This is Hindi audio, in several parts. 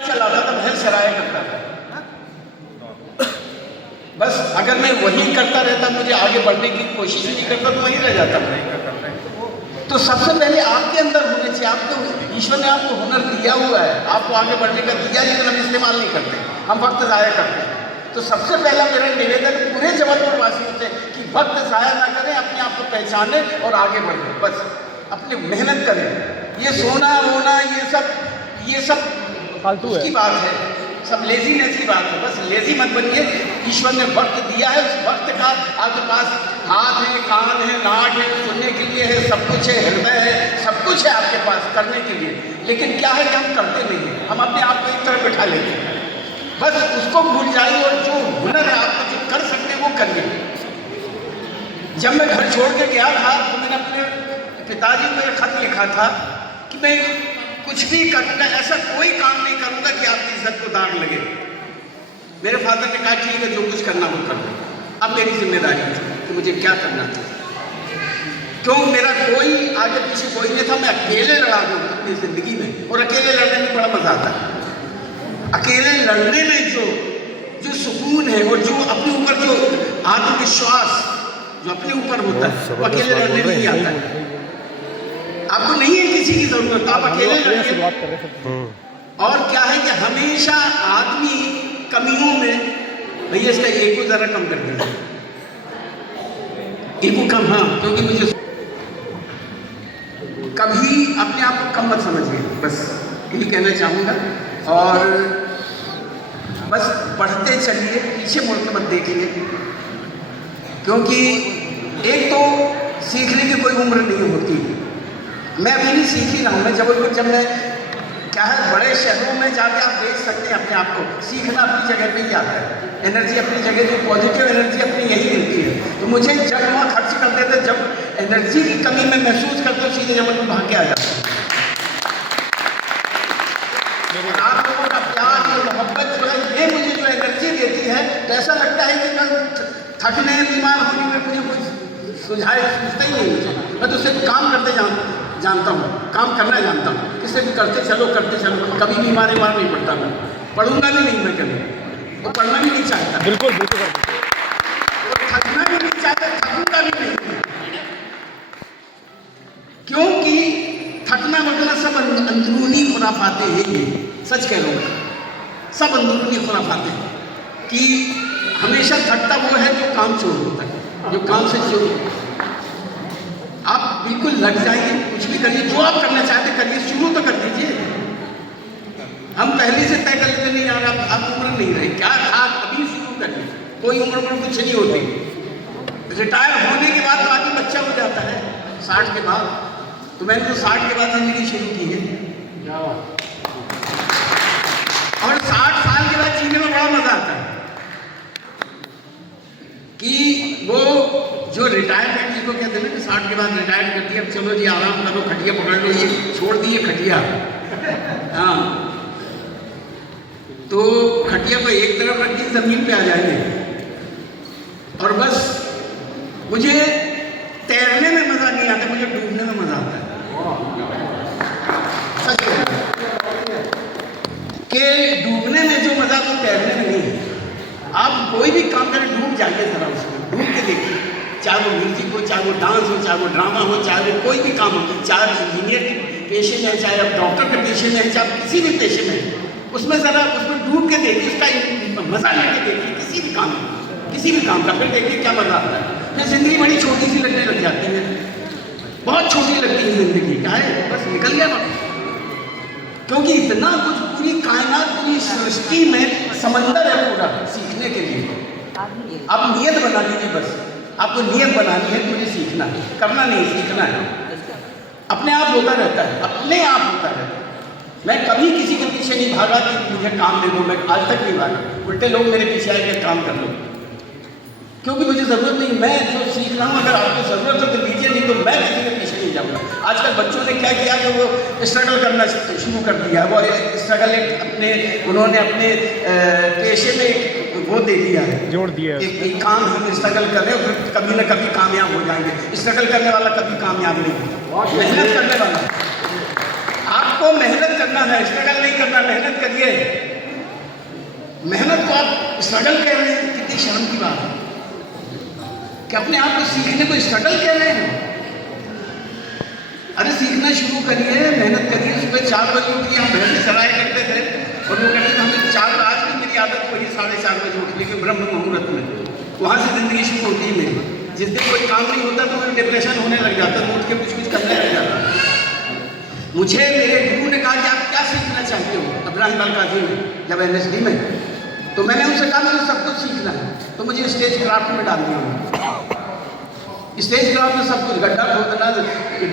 चलाता था, महल सराय करता था। बस अगर मैं वही करता रहता, मुझे आगे बढ़ने की कोशिश नहीं करता तो वहीं रह जाता मैं। तो सबसे पहले आपके अंदर होने चाहिए। आपको ईश्वर ने आपको हुनर दिया हुआ है, आपको आगे बढ़ने का दिया, लेकिन हम इस्तेमाल नहीं करते, हम वक्त ज़ाया करते हैं। तो सबसे पहला मेरा निवेदन पूरे जबलपुर वासियों से कि वक्त ज़ाया ना करें, अपने आप को पहचाने और आगे बढ़ें। बस अपनी मेहनत करें। ये सोना वोना ये सब फालतू है, उसकी बात है, सब लेजीनेस की बात है। बस लेजी मत बनिए। ईश्वर ने वक्त दिया है, उस वक्त का आपके पास हाथ है, कान है, नाक है, सुनने के लिए है, सब कुछ है, हृदय है, सब कुछ है आपके पास करने के लिए। लेकिन क्या है कि हम करते नहीं हैं, हम अपने आप को एक तरफ बैठा लेते हैं। बस उसको भूल जाइए और जो हुनर है आपको जो कर सकते हैं वो करिए। जब मैं घर छोड़ के गया था तो मैंने अपने पिताजी को एक खत लिखा था कि मैं कुछ भी करना, ऐसा कोई काम नहीं करूंगा कि आपकी इज्जत को दाग लगे। मेरे फादर ने कहा ठीक है, जो कुछ करना वो कर दो। अब मेरी जिम्मेदारी थी कि मुझे क्या करना था। क्यों, मेरा कोई आगे पीछे कोई नहीं था, मैं अकेले लड़ा दूँ अपनी जिंदगी में। और अकेले लड़ने में बड़ा मजा आता है। अकेले लड़ने में जो सुकून है और जो अपने ऊपर जो आत्मविश्वास जो अपने ऊपर होता है वो अकेले लड़ने में नहीं आता है। आपको नहीं है किसी की जरूरत, आप अकेले लड़िए। और क्या है कि हमेशा आदमी कमियों में, भैया इसका ईगो जरा कम कर दीजिए, ईगो कम, हाँ, क्योंकि मुझे कभी अपने आप को कम मत समझिए, बस यही कहना चाहूँगा। और बस बढ़ते चलिए, पीछे मुड़ के मत देखिए, क्योंकि एक तो सीखने की कोई उम्र नहीं होती। मैं अभी भी सीख ही रहा हूँ। मैं जबलपुर, जब मैं क्या है, बड़े शहरों में जाके आप देख सकते हैं अपने आप को, सीखना अपनी जगह पे ही आता है, एनर्जी अपनी जगह, जो पॉजिटिव एनर्जी अपनी यही मिलती है। तो मुझे जब वहाँ खर्च कर देते, जब एनर्जी की कमी मैं महसूस करता हूँ, सीधे जबलपुर भाग के आ जाता हूँ। आप लोगों का प्यार और मोहब्बत जो है, ये मुझे जो एनर्जी देती है, तो ऐसा लगता है कि मैं थकने, बीमार होने में मुझे कुछ सुझाव सूझता ही नहीं मुझे। मैं तो सिर्फ काम करते जानता हूँ, काम करना जानता हूँ, किसी भी करते चलो, कभी बीमार नहीं पड़ता। मैं पढ़ूंगा भी नहीं, मैं कभी वो पढ़ना भी नहीं चाहता, बिल्कुल और थकना भी नहीं चाहता, थकूंगा भी नहीं। क्योंकि थकना वगना सब अंदरूनी खुराफाते हैं। ये सच कह रहा हूँ, सब अंदरूनी खुराफाते हैं कि हमेशा थकता वो है जो काम छोड़ होता है, जो काम से छोड़। आप बिल्कुल लग जाइए, कुछ भी करिए, जो आप करना चाहते करिए, शुरू तो कर दीजिए। हम पहले से तय कर लेते नहीं यार, अब उम्र नहीं रही, क्या था, अभी शुरू करिए। कोई उम्र कुछ नहीं होती। रिटायर होने के बाद आदमी बच्चा हो जाता है 60 के बाद। तो मैंने तो 60 के बाद जिंदगी शुरू की है, और 60 साल के बाद जीने में बड़ा मजा आता है। कि वो जो रिटायरमेंट जिसको कहते हैं ना, 60 के बाद रिटायर कर दिया, चलो जी आराम करो, खटिया पकड़ लो, ये छोड़ दिए खटिया। हाँ, तो खटिया को एक तरफ रख दी, जमीन पे आ जाएंगे। और बस मुझे तैरने में मजा नहीं आता, मुझे डूबने में मजा आता है। सच कि डूबने में जो मजा तो तैरने में नहीं है। आप कोई भी काम करें, डूब जाइए जरा, उसमें डूब के देखिए, चाहे वो म्यूजिक हो, चाहे वो डांस हो, चाहे वो ड्रामा हो, चाहे वो कोई भी काम हो, चाहे इंजीनियर के पेशे में है, चाहे आप डॉक्टर के पेशे में है, चाहे आप किसी भी पेशे में है, उसमें ज़रा उसमें डूब के देखिए, उसका मज़ा लेके देखिए, किसी भी काम का, फिर देखिए क्या मज़ा आता है। फिर ज़िंदगी बड़ी छोटी सी लगने लग जाती है, बहुत छोटी लगती है ज़िंदगी, क्या है, बस निकल गया वक्त। क्योंकि इतना कुछ, पूरी कायनात, पूरी सृष्टि में समंदर है पूरा सीखने के लिए। आप नियत बना लीजिए, बस आपको नियत बनानी है, मुझे सीखना है, करना नहीं, सीखना है। अपने आप होता रहता है, अपने आप होता रहता है। मैं कभी किसी के पीछे नहीं भागा कि मुझे काम दे दो, मैं आज तक नहीं भागा। उल्टे लोग मेरे पीछे आए कि काम कर लो, क्योंकि मुझे ज़रूरत नहीं। मैं जो सीख रहा हूँ, अगर आपको ज़रूरत हो तो लीजिए, नहीं तो मैं किसी के पीछे नहीं जाऊँगा। आजकल बच्चों ने क्या किया कि वो स्ट्रगल करना शुरू कर दिया। वो स्ट्रगल उन्होंने अपने पेशे में एक वो दे दिया है, जोड़ दिया है कि काम हम स्ट्रगल कर रहे हैं, कभी ना कभी कामयाब हो जाएंगे। स्ट्रगल करने वाला कभी कामयाब नहीं होता, मेहनत करने वाला। आपको आपको मेहनत करना है, स्ट्रगल नहीं करना। मेहनत करिए। मेहनत को आप स्ट्रगल कह रहे हैं, कितनी शर्म की बात है कि अपने आप को सीखने को स्ट्रगल कह रहे हैं। अरे सीखना शुरू करिए, मेहनत करिए। सुबह 4 बजे उठिए। हम भैंसे चराया करते थे और वो कहते थे हमें 4, आज भी मेरी आदत वही 4:30 बजे उठने की, ब्रह्म मुहूर्त में। वहाँ से ज़िंदगी शुरू होती है मेरी। जिस दिन कोई काम नहीं होता तो मुझे डिप्रेशन होने लग जाता, तो उठ के कुछ करने लग जाता। मुझे मेरे गुरु ने कहा कि आप क्या सीखना चाहते हो, इब्राहिम अल-काजी में, जब LSD में, तो मैंने उनसे कहा मुझे सब कुछ सीखना है। तो मुझे स्टेज क्राफ्ट में डाल दिया। स्टेज क्राफ्ट में सब कुछ, गड्ढा खोदना,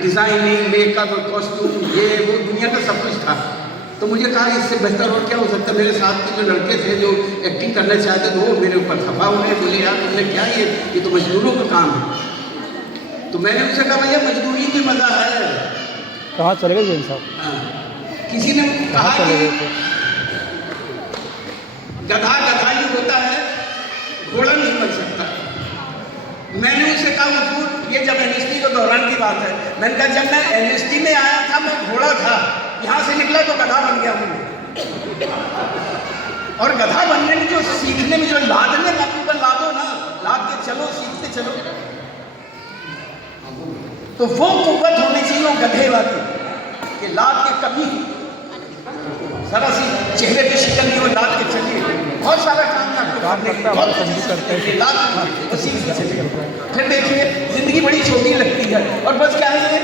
डिज़ाइनिंग, मेकअप, कॉस्ट्यूम, ये वो दुनिया का सब कुछ था। तो मुझे कहा इससे बेहतर और क्या हो सकता है। मेरे साथ के जो लड़के थे जो एक्टिंग करना चाहते थे वो मेरे ऊपर खपा हुए, बोले यार तुमने क्या, ये तो मजदूरों का काम है। तो मैंने उनसे कहा भैया मजदूरी में मज़ा है। कहाँ चले गए जैन साहब? हाँ, किसी ने कहा कि गधा गधा ही होता है, घोड़ा नहीं बन सकता। मैंने उनसे कहा हुजूर, ये जब LSD के दौरान की बात है, मैंने कहा जब मैं LSD में आया था मैं घोड़ा था, यहाँ से निकला तो गधा बन गया हूँ। और गधा बनने में जो सीखने में जो लादने का ऊपर लादो ना, लाद के चलो, सीखते चलो, तो वो कुव्वत होनी चाहिए वो गधे वाली कि लाद के कभी जरा सी चेहरे पे शिकन नहीं हो, लाद के चलिए। बहुत सारा काम आपको करने के बहुत संगीत करते हैं, लाद के सीख के चलिए। फिर देखिए ज़िंदगी बड़ी छोटी लगती है और बस क्या है।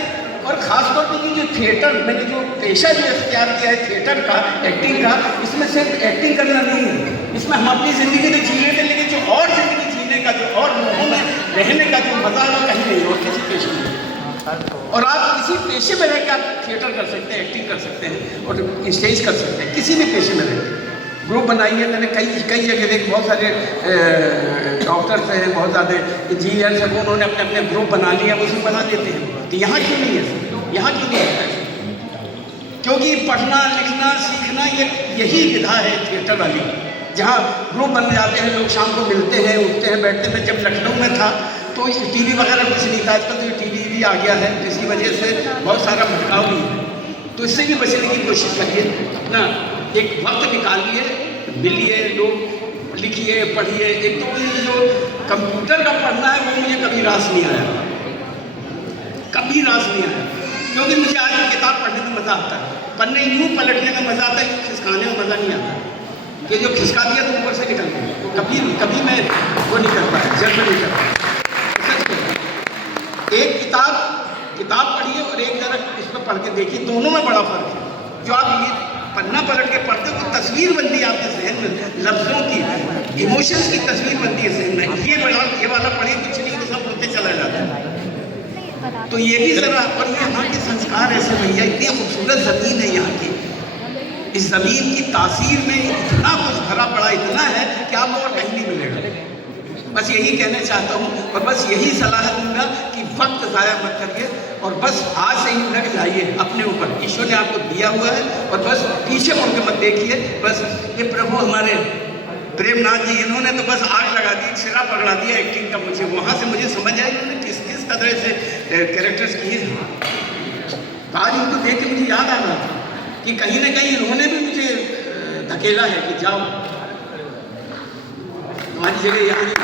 और ख़ासतौर पर ये जो थिएटर, मैंने जो पेशा जो इख्तियार किया है थिएटर का, एक्टिंग का, इसमें सिर्फ एक्टिंग करना नहीं है, इसमें हम अपनी ज़िंदगी तो जीने थे, लेकिन जो और ज़िंदगी जीने का, जो और लोगों में रहने का जो मज़ा है कहीं नहीं हो किसी पेशे में। और आप किसी पेशे में रह के आप थिएटर कर सकते हैं, एक्टिंग कर सकते हैं और स्टेज कर सकते हैं, किसी भी पेशे में रह के। ग्रुप बनाइए। मैंने कई जगह देख, बहुत सारे डॉक्टर्स हैं, बहुत ज़्यादा इंजीनियर्स हैं, उन्होंने अपने अपने ग्रुप बना लिया, उसमें बना देते हैं। तो यहाँ क्यों नहीं है? यहाँ क्यों नहीं होता है? क्योंकि पढ़ना लिखना सीखना यही विधा है थिएटर वाली, जहाँ ग्रुप बन जाते हैं, लोग शाम को मिलते हैं, उठते हैं, बैठते हैं। जब लखनऊ में था तो TV वगैरह कुछ नहीं था, आजकल तो TV भी आ गया है, इसी वजह से बहुत सारा भटकाव भी है। तो इससे भी बचने की कोशिश करिए, अपना एक वक्त निकालिए, मिलिए, लोग लिखिए, पढ़िए। एक तो ये जो कंप्यूटर का पढ़ना है वो मुझे कभी रास नहीं आया, कभी रास नहीं आया, क्योंकि मुझे आज भी किताब पढ़ने में मज़ा आता है, पन्ने यूँ पलटने में मज़ा आता है, खिसकाने में मज़ा नहीं आता। कि जो खिसका दिया तो ऊपर से निकल गया, तो कभी मैं वो नहीं कर पाया, जन्म नहीं कर पाया। एक किताब पढ़िए और एक जरा इस पर पढ़ के देखिए, दोनों में बड़ा फर्क है। जो आप ये पन्ना पलट के पढ़ते हो तो तस्वीर बनती है आपके जहन में, लफ्ज़ों की, इमोशंस की तस्वीर बनती है जहन में। ये वाला पढ़िए कुछ नहीं तो सब होते चला जाता है। तो ये भी ज़रा, और यहाँ के संस्कार ऐसे भैया, इतनी खूबसूरत ज़मीन है यहाँ की, इस ज़मीन की तासीर में इतना कुछ भरा पड़ा इतना है कि आपको और कहीं नहीं मिलेगा। बस यही कहना चाहता हूँ और बस यही सलाह दूंगा कि वक्त ज़ाया मत करिए और बस आज से ही लग जाइए अपने ऊपर। ईश्वर ने आपको दिया हुआ है और बस पीछे मुड़ के मत देखिए। बस ये प्रभु हमारे प्रेमनाथ जी, इन्होंने तो बस आग लगा दी, सिरा पकड़ा दिया एक्टिंग का। मुझे वहाँ से मुझे समझ आया इन्होंने किस किस तरह से कैरेक्टर्स किए हैं। आज उनको देख के मुझे याद आ रहा था कि कहीं ना कहीं इन्होंने भी मुझे धकेला है कि जाओ, तुम्हारी जगह यहाँ नहीं।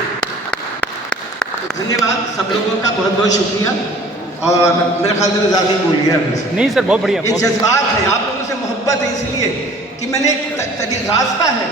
तो धन्यवाद सब लोगों का, बहुत बहुत शुक्रिया। और मेरे ख्याल से ज़्यादा ही बोल गया नहीं सर, बहुत बढ़िया। ये जज्बात है, आप लोगों से मोहब्बत है, इसलिए कि मैंने एक रास्ता है।